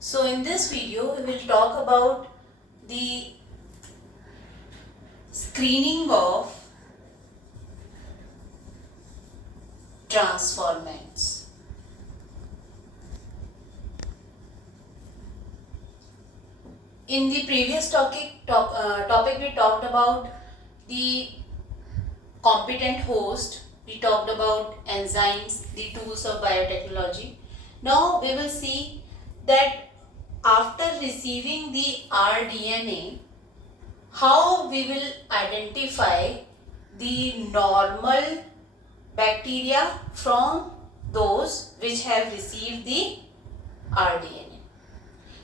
So in this video we will talk about the screening of transformants. In the previous topic we talked about the competent host, we talked about enzymes, the tools of biotechnology. Now we will see that after receiving the rDNA, how we will identify the normal bacteria from those which have received the rDNA.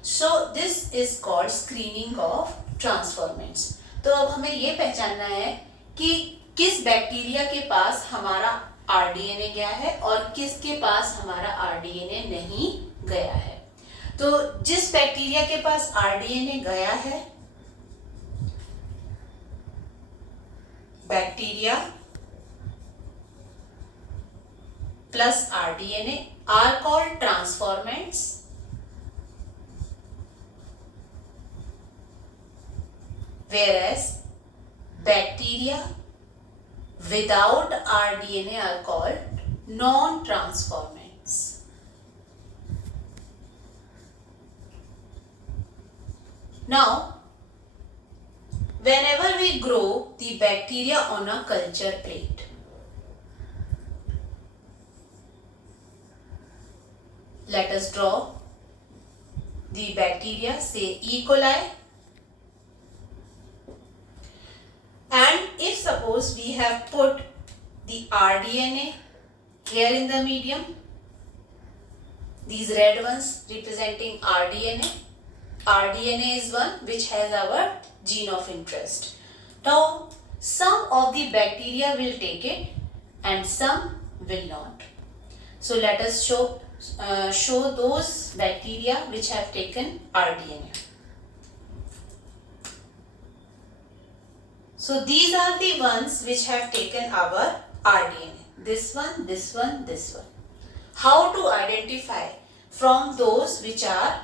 So this is called screening of transformants. तो अब हमें ये पहचानना है कि किस बैक्टीरिया के पास हमारा rDNA गया है और किसके पास हमारा rDNA नहीं गया है. तो जिस बैक्टीरिया के पास rDNA गया है, bacteria plus rDNA are called transformants, whereas bacteria without rDNA are called non-transformants. Now, whenever we grow the bacteria on a culture plate, let us draw the bacteria, say E. coli, and if suppose we have put the rDNA here in the medium, these red ones representing rDNA. rDNA is one which has our gene of interest. Now, some of the bacteria will take it and some will not. So let us show those bacteria which have taken rDNA. So these are the ones which have taken our rDNA. This one, this one, this one. How to identify from those which are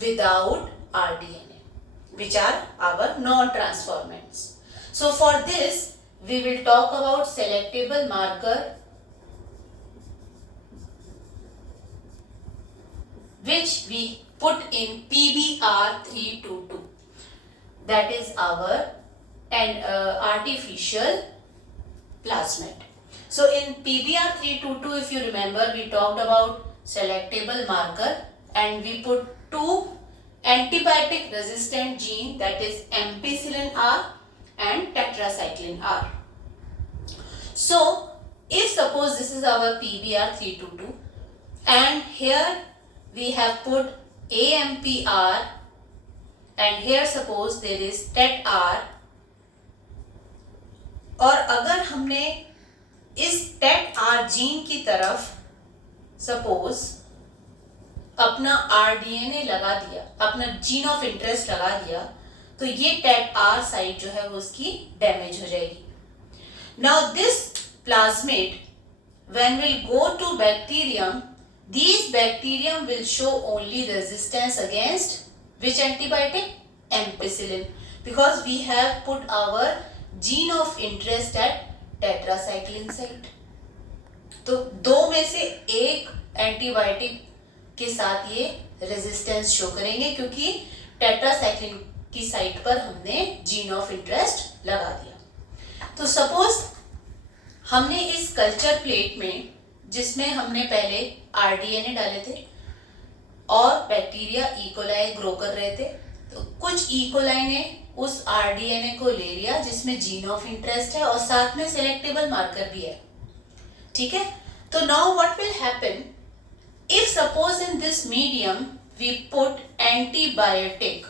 without rDNA, which are our non-transformants. So for this, we will talk about selectable marker which we put in PBr322. That is our artificial plasmid. So in PBr322, if you remember, we talked about selectable marker and we put two antibiotic resistant gene, that is ampicillin R and tetracycline R. So if suppose this is our PBr322 and here we have put AMPR and here suppose there is TET-R, और अगर हमने इस TET-R gene की तरफ सपोज अपना rDNA लगा दिया, अपना जीन ऑफ इंटरेस्ट लगा दिया, तो ये TET-R साइट जो है वो उसकी डैमेज हो जाएगी. Now this plasmid when will go to bacterium, these bacterium will show only resistance against which antibiotic? Ampicillin, because we have put our gene of interest at tetracycline site. तो दो में से एक एंटीबायोटिक के साथ ये रेजिस्टेंस शो करेंगे क्योंकि टेट्रासाइक्लिन की साइट पर हमने जीन ऑफ इंटरेस्ट लगा दिया. तो सपोज हमने इस कल्चर प्लेट में, जिसमें हमने पहले rDNA डाले थे और बैक्टीरिया ई कोलाई ग्रो कर रहे थे, तो कुछ ई कोलाई ने उस rDNA को ले लिया जिसमें जीन ऑफ इंटरेस्ट है और साथ में सेलेक्टेबल मार्कर भी है. ठीक है. तो now what will happen if suppose in this medium we put antibiotic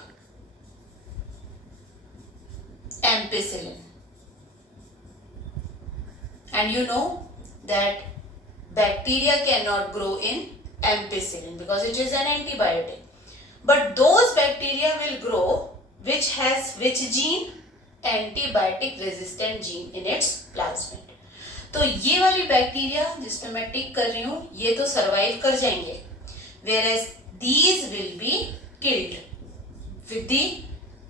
ampicillin, and you know that bacteria cannot grow in ampicillin because it is an antibiotic, but those bacteria will grow which has which gene? Antibiotic resistant gene in its plasmid. तो ये वाली बैक्टीरिया जिसमें मैं टिक कर रही हूँ ये तो सर्वाइव कर जाएंगे, whereas these will be killed with the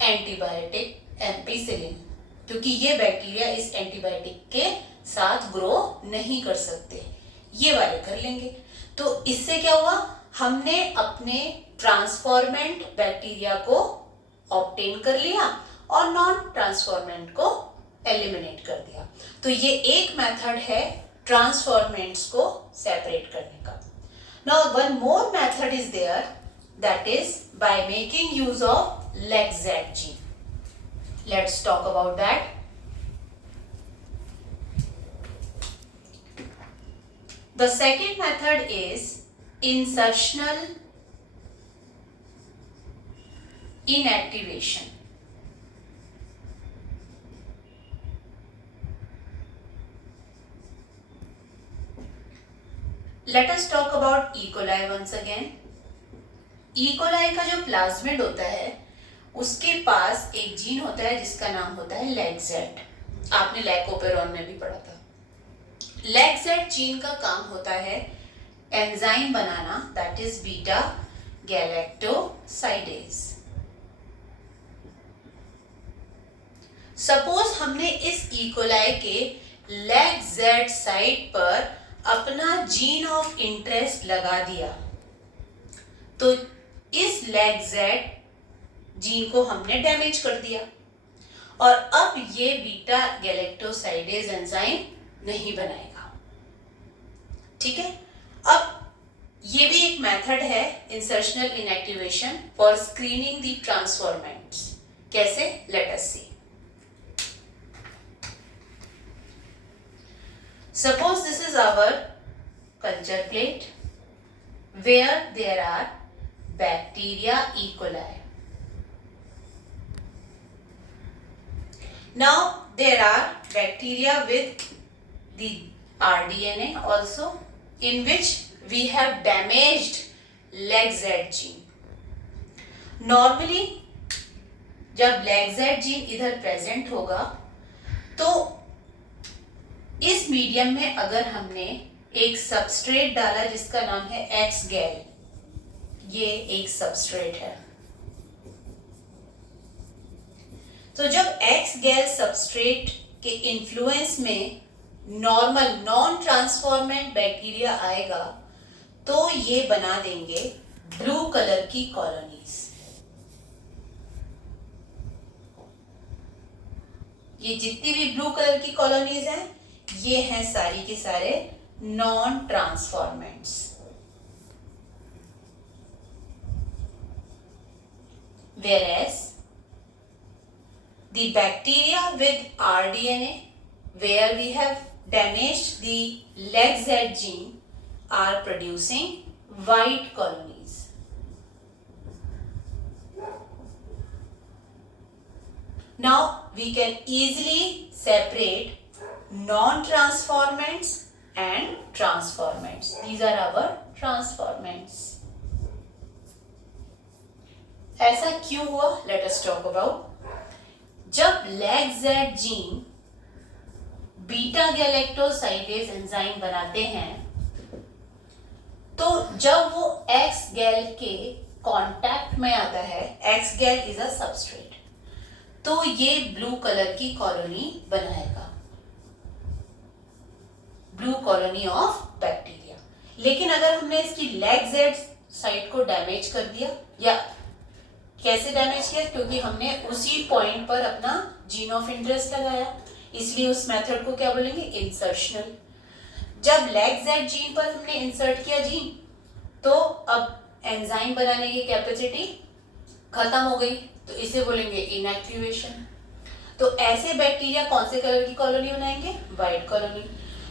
antibiotic ampicillin, क्योंकि ये बैक्टीरिया इस एंटीबायोटिक के साथ ग्रो नहीं कर सकते, ये वाले कर लेंगे। तो इससे क्या हुआ, हमने अपने ट्रांसफॉर्मेंट बैक्टीरिया को ऑब्टेन कर लिया और नॉन ट्रांसफॉर्मेंट को एलिमिनेट कर दिया। तो ये एक मेथड है ट्रांसफॉर्मेंट्स को सेपरेट करने का। Now one more method is there, that is by making use of LAGZ gene. Let's talk about that. The second method is insertional inactivation. Let us talk about E. coli once again. E. coli का जो प्लाज्मिड होता है उसके पास एक जीन होता है जिसका नाम होता है LAGZ. आपने लैकोपेरॉन में भी पढ़ा था। LAGZ जीन का काम होता है एंजाइम बनाना, that is beta galactosidase. Suppose हमने इस E. coli के LAGZ साइट पर अपना जीन ऑफ इंटरेस्ट लगा दिया, तो इस LAGZ जीन को हमने डैमेज कर दिया और अब ये बीटा गैलेक्टोसाइडेज एंजाइम नहीं बनाएगा। ठीक है, अब ये भी एक मेथड है insertional inactivation for screening the transformants. कैसे, let us see. Suppose this is our culture plate where there are bacteria E. coli. Now there are bacteria with the rDNA also, in which we have damaged LAGZ gene. Normally जब LAGZ gene इधर present होगा तो इस मीडियम में अगर हमने एक सबस्ट्रेट डाला जिसका नाम है X-gal, ये एक सबस्ट्रेट है, तो जब X-gal सबस्ट्रेट के इन्फ्लुएंस में नॉर्मल नॉन ट्रांसफॉर्मेंट बैक्टीरिया आएगा तो ये बना देंगे ब्लू कलर की कॉलोनीज। ये जितनी भी ब्लू कलर की कॉलोनीज हैं ये हैं सारी के सारे non transformants. Whereas the bacteria with rDNA, where we have damaged the LAGZ gene, are producing white colonies. Now we can easily separate non-transformants and transformants. These are our transformants. ऐसा क्यों हुआ? Let us talk about. जब LAGZ gene beta galactosidase enzyme बनाते हैं तो जब वो X-gal के कांटेक्ट में आता है, X-gal इज अ सबस्ट्रेट, तो ये ब्लू कलर की कॉलोनी बनाएगा, ब्लू कॉलोनी ऑफ बैक्टीरिया। लेकिन अगर हमने इसकी LAGZ साइट को डैमेज कर दिया, या कैसे डैमेज किया, क्योंकि हमने उसी पॉइंट पर अपना जीन ऑफ इंटरेस्ट लगाया, इसलिए उस मेथड को क्या बोलेंगे, इंसर्शनल। जब LAGZ जीन पर हमने इंसर्ट किया जीन तो अब एंजाइम बनाने की कैपेसिटी खत्म हो गई, तो इसे बोलेंगे इनएक्टिवेशन। तो ऐसे बैक्टीरिया कौन से कलर की कॉलोनी बनाएंगे, व्हाइट कॉलोनी।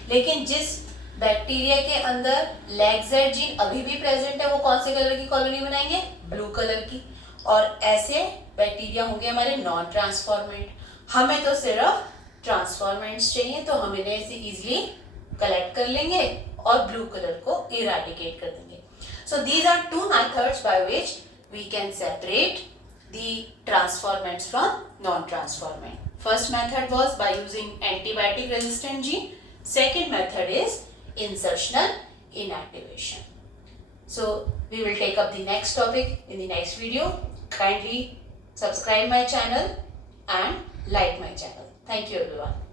लेकिन जिस बैक्टीरिया के अंदर LAGZ जीन अभी भी प्रेजेंट है वो कौन से कलर की कॉलोनी बनाएंगे, ब्लू कलर की। और ऐसे बैक्टीरिया होंगे हमारे नॉन ट्रांसफॉर्मेंट। हमें तो सिर्फ ट्रांसफॉर्मेंट्स चाहिए, तो हम इन्हें इसे इजीली कलेक्ट कर लेंगे और ब्लू कलर को इरेडिकेट कर देंगे। So these are two methods by which we can separate the transformants from non-transformant. First method was by using antibiotic resistant gene. Second method is insertional inactivation. So we will take up the next topic in the next video. Kindly subscribe my channel and like my channel. Thank you everyone.